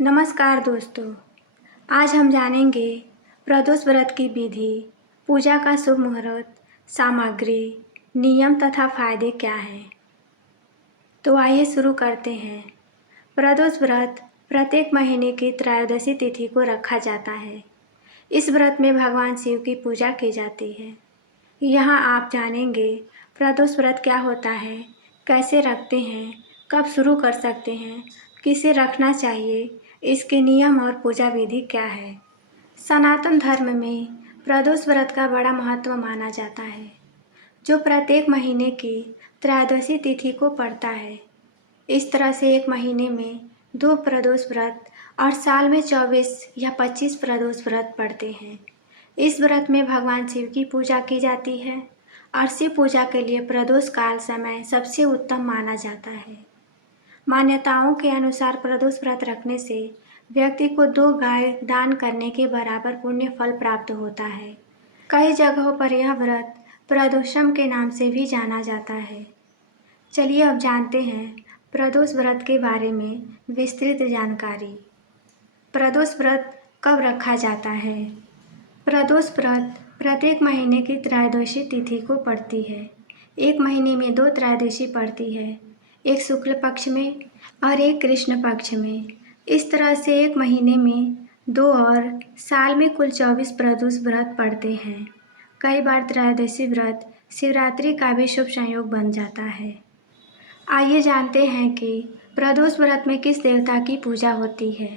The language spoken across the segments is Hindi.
नमस्कार दोस्तों। आज हम जानेंगे प्रदोष व्रत की विधि, पूजा का शुभ मुहूर्त, सामग्री, नियम तथा फायदे क्या हैं। तो आइए शुरू करते हैं। प्रदोष व्रत प्रत्येक महीने की त्रयोदशी तिथि को रखा जाता है। इस व्रत में भगवान शिव की पूजा की जाती है। यहाँ आप जानेंगे प्रदोष व्रत क्या होता है, कैसे रखते हैं, कब शुरू कर सकते हैं, किसे रखना चाहिए, इसके नियम और पूजा विधि क्या है। सनातन धर्म में प्रदोष व्रत का बड़ा महत्व माना जाता है, जो प्रत्येक महीने की त्रयोदशी तिथि को पड़ता है। इस तरह से एक महीने में 2 प्रदोष व्रत और साल में 24 या 25 प्रदोष व्रत पड़ते हैं। इस व्रत में भगवान शिव की पूजा की जाती है और शिव पूजा के लिए प्रदोष काल समय सबसे उत्तम माना जाता है। मान्यताओं के अनुसार प्रदोष व्रत रखने से व्यक्ति को 2 गाय दान करने के बराबर पुण्य फल प्राप्त होता है। कई जगहों पर यह व्रत प्रदोषम के नाम से भी जाना जाता है। चलिए अब जानते हैं प्रदोष व्रत के बारे में विस्तृत जानकारी। प्रदोष व्रत कब रखा जाता है? प्रदोष व्रत प्रत्येक महीने की त्रयोदशी तिथि को पड़ती है। एक महीने में 2 त्रयोदशी पड़ती है, एक शुक्ल पक्ष में और एक कृष्ण पक्ष में। इस तरह से एक महीने में 2 और साल में कुल 24 प्रदोष व्रत पड़ते हैं। कई बार त्रयोदशी व्रत शिवरात्रि का भी शुभ संयोग बन जाता है। आइए जानते हैं कि प्रदोष व्रत में किस देवता की पूजा होती है।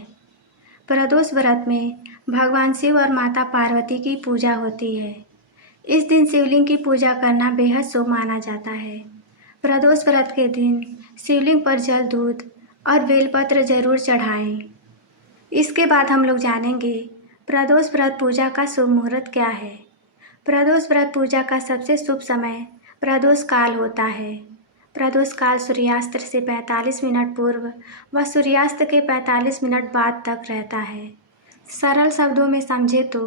प्रदोष व्रत में भगवान शिव और माता पार्वती की पूजा होती है। इस दिन शिवलिंग की पूजा करना बेहद शुभ माना जाता है। प्रदोष व्रत के दिन शिवलिंग पर जल, दूध और बेलपत्र जरूर चढ़ाएं। इसके बाद हम लोग जानेंगे प्रदोष व्रत पूजा का शुभ मुहूर्त क्या है। प्रदोष व्रत पूजा का सबसे शुभ समय प्रदोष काल होता है। प्रदोष काल सूर्यास्त से 45 मिनट पूर्व व सूर्यास्त के 45 मिनट बाद तक रहता है। सरल शब्दों में समझे तो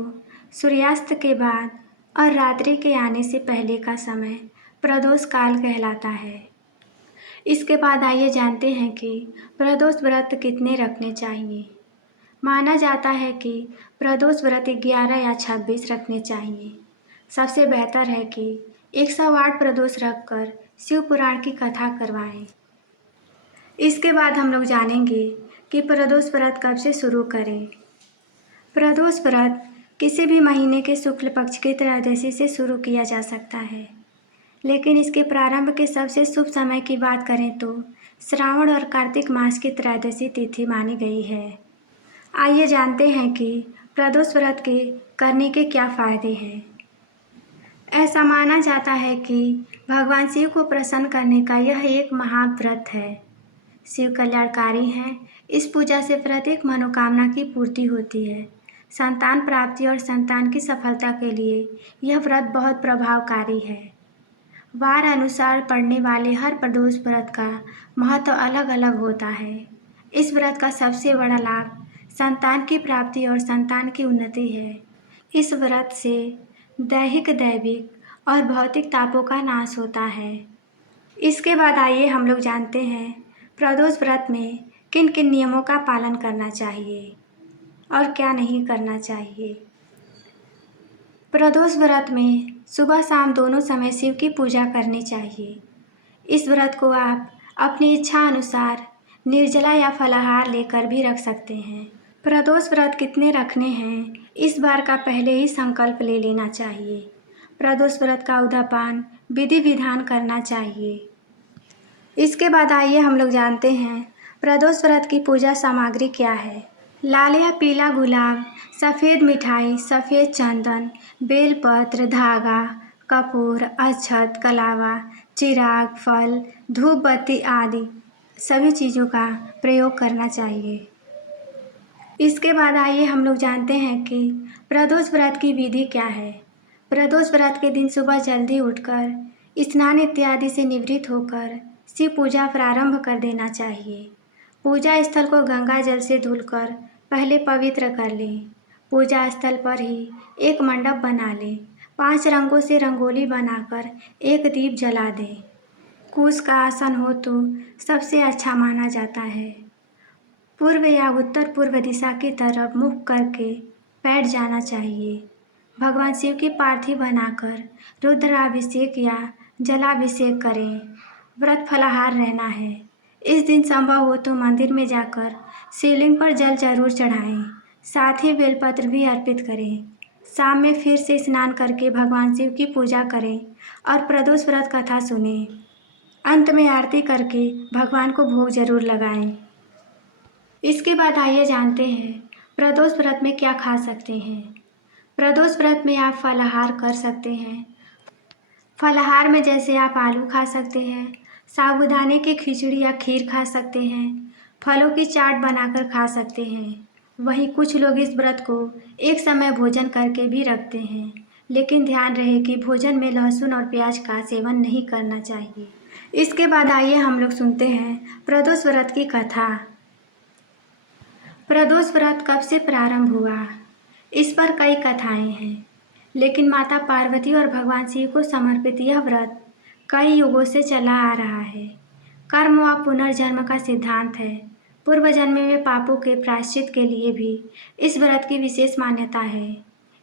सूर्यास्त के बाद और रात्रि के आने से पहले का समय प्रदोष काल कहलाता है। इसके बाद आइए जानते हैं कि प्रदोष व्रत कितने रखने चाहिए। माना जाता है कि प्रदोष व्रत 11 या 26 रखने चाहिए। सबसे बेहतर है कि 108 प्रदोष रखकर शिव पुराण की कथा करवाएं। इसके बाद हम लोग जानेंगे कि प्रदोष व्रत कब से शुरू करें। प्रदोष व्रत किसी भी महीने के शुक्ल पक्ष की त्रयोदशी से शुरू किया जा सकता है, लेकिन इसके प्रारंभ के सबसे शुभ समय की बात करें तो श्रावण और कार्तिक मास की त्रयोदशी तिथि मानी गई है। आइए जानते हैं कि प्रदोष व्रत के करने के क्या फायदे हैं। ऐसा माना जाता है कि भगवान शिव को प्रसन्न करने का यह एक महाव्रत है। शिव कल्याणकारी हैं। इस पूजा से प्रत्येक मनोकामना की पूर्ति होती है। संतान प्राप्ति और संतान की सफलता के लिए यह व्रत बहुत प्रभावकारी है। वार अनुसार पड़ने वाले हर प्रदोष व्रत का महत्व अलग अलग होता है। इस व्रत का सबसे बड़ा लाभ संतान की प्राप्ति और संतान की उन्नति है। इस व्रत से दैहिक, दैविक और भौतिक तापों का नाश होता है। इसके बाद आइए हम लोग जानते हैं प्रदोष व्रत में किन किन नियमों का पालन करना चाहिए और क्या नहीं करना चाहिए। प्रदोष व्रत में सुबह शाम दोनों समय शिव की पूजा करनी चाहिए। इस व्रत को आप अपनी इच्छा अनुसार निर्जला या फलाहार लेकर भी रख सकते हैं। प्रदोष व्रत कितने रखने हैं, इस बार का पहले ही संकल्प ले लेना चाहिए। प्रदोष व्रत का उद्यापन विधि विधान करना चाहिए। इसके बाद आइए हम लोग जानते हैं प्रदोष व्रत की पूजा सामग्री क्या है। लाल या पीला गुलाब, सफ़ेद मिठाई, सफ़ेद चंदन, बेलपत्र, धागा, कपूर, अक्षत, कलावा, चिराग, फल, धूप बत्ती आदि सभी चीज़ों का प्रयोग करना चाहिए। इसके बाद आइए हम लोग जानते हैं कि प्रदोष व्रत की विधि क्या है। प्रदोष व्रत के दिन सुबह जल्दी उठकर स्नान इत्यादि से निवृत्त होकर शिव पूजा प्रारंभ कर देना चाहिए। पूजा स्थल को गंगा जल से धुलकर पहले पवित्र कर लें। पूजा स्थल पर ही एक मंडप बना लें। 5 रंगों से रंगोली बनाकर एक दीप जला दें। कुश का आसन हो तो सबसे अच्छा माना जाता है। पूर्व या उत्तर पूर्व दिशा की तरफ मुख करके बैठ जाना चाहिए। भगवान शिव की पार्थिव बनाकर रुद्राभिषेक या जलाभिषेक करें। व्रत फलाहार रहना है। इस दिन संभव हो तो मंदिर में जाकर शिवलिंग पर जल जरूर चढ़ाएं। साथ ही बेलपत्र भी अर्पित करें। शाम में फिर से स्नान करके भगवान शिव की पूजा करें और प्रदोष व्रत कथा सुनें। अंत में आरती करके भगवान को भोग जरूर लगाएं। इसके बाद आइए जानते हैं प्रदोष व्रत में क्या खा सकते हैं। प्रदोष व्रत में आप फलाहार कर सकते हैं। फलाहार में जैसे आप आलू खा सकते हैं, साबूदाने की खिचड़ी या खीर खा सकते हैं, फलों की चाट बनाकर खा सकते हैं। वहीं कुछ लोग इस व्रत को एक समय भोजन करके भी रखते हैं, लेकिन ध्यान रहे कि भोजन में लहसुन और प्याज का सेवन नहीं करना चाहिए। इसके बाद आइए हम लोग सुनते हैं प्रदोष व्रत की कथा। प्रदोष व्रत कब से प्रारंभ हुआ, इस पर कई कथाएं हैं, लेकिन माता पार्वती और भगवान शिव को समर्पित यह व्रत कई युगों से चला आ रहा है। कर्म व पुनर्जन्म का सिद्धांत है। पूर्व जन्म में पापों के प्रायश्चित के लिए भी इस व्रत की विशेष मान्यता है।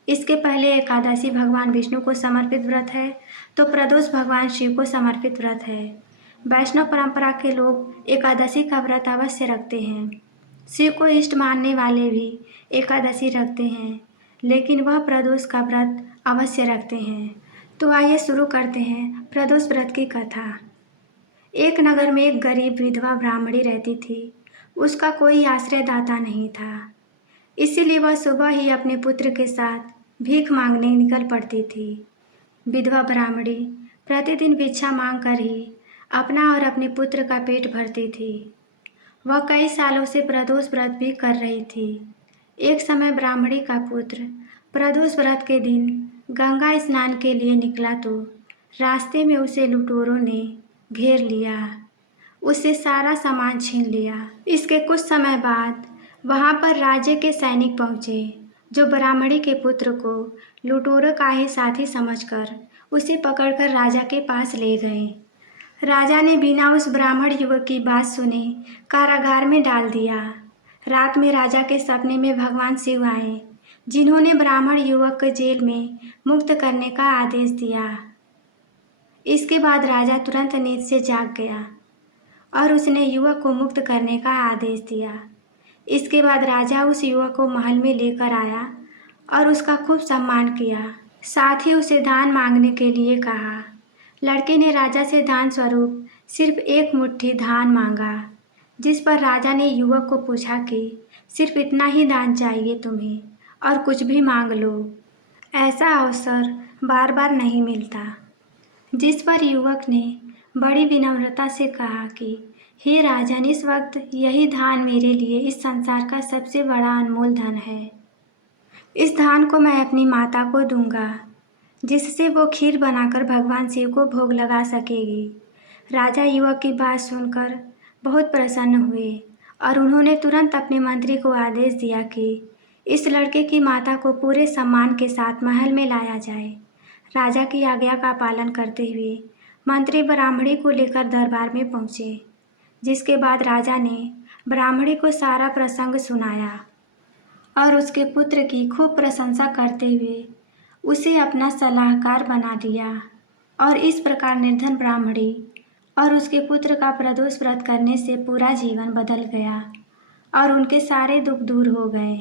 इसके पहले एकादशी भगवान विष्णु को समर्पित व्रत है, तो प्रदोष भगवान शिव को समर्पित व्रत है। वैष्णव परंपरा के लोग एकादशी का व्रत अवश्य रखते हैं। शिव को इष्ट मानने वाले भी एकादशी रखते हैं, लेकिन वह प्रदोष का व्रत अवश्य रखते हैं। तो आइए शुरू करते हैं प्रदोष व्रत की कथा। एक नगर में एक गरीब विधवा ब्राह्मणी रहती थी। उसका कोई आश्रयदाता नहीं था, इसीलिए वह सुबह ही अपने पुत्र के साथ भीख मांगने निकल पड़ती थी। विधवा ब्राह्मणी प्रतिदिन भिक्षा मांग कर ही अपना और अपने पुत्र का पेट भरती थी। वह कई सालों से प्रदोष व्रत भी कर रही थी। एक समय ब्राह्मणी का पुत्र प्रदोष व्रत के दिन गंगा स्नान के लिए निकला तो रास्ते में उसे लुटेरों ने घेर लिया, उससे सारा सामान छीन लिया। इसके कुछ समय बाद वहां पर राज्य के सैनिक पहुंचे, जो ब्राह्मणी के पुत्र को लुटेरों का ही साथी समझकर उसे पकड़कर राजा के पास ले गए। राजा ने बिना उस ब्राह्मण युवक की बात सुने कारागार में डाल दिया। रात में राजा के सपने में भगवान शिव आए, जिन्होंने ब्राह्मण युवक को जेल में मुक्त करने का आदेश दिया। इसके बाद राजा तुरंत नींद से जाग गया और उसने युवक को मुक्त करने का आदेश दिया। इसके बाद राजा उस युवक को महल में लेकर आया और उसका खूब सम्मान किया। साथ ही उसे दान मांगने के लिए कहा। लड़के ने राजा से दान स्वरूप सिर्फ एक मुट्ठी धान मांगा, जिस पर राजा ने युवक को पूछा कि सिर्फ इतना ही दान चाहिए तुम्हें और कुछ भी मांग लो। ऐसा अवसर बार बार नहीं मिलता। जिस पर युवक ने बड़ी विनम्रता से कहा कि हे राजन, इस वक्त यही धान मेरे लिए इस संसार का सबसे बड़ा अनमोल धन है। इस धान को मैं अपनी माता को दूंगा, जिससे वो खीर बनाकर भगवान शिव को भोग लगा सकेगी। राजा युवक की बात सुनकर बहुत प्रसन्न हुए और उन्होंने तुरंत अपने मंत्री को आदेश दिया कि इस लड़के की माता को पूरे सम्मान के साथ महल में लाया जाए। राजा की आज्ञा का पालन करते हुए मंत्री ब्राह्मणी को लेकर दरबार में पहुँचे, जिसके बाद राजा ने ब्राह्मणी को सारा प्रसंग सुनाया और उसके पुत्र की खूब प्रशंसा करते हुए उसे अपना सलाहकार बना दिया। और इस प्रकार निर्धन ब्राह्मणी और उसके पुत्र का प्रदोष व्रत करने से पूरा जीवन बदल गया और उनके सारे दुख दूर हो गए।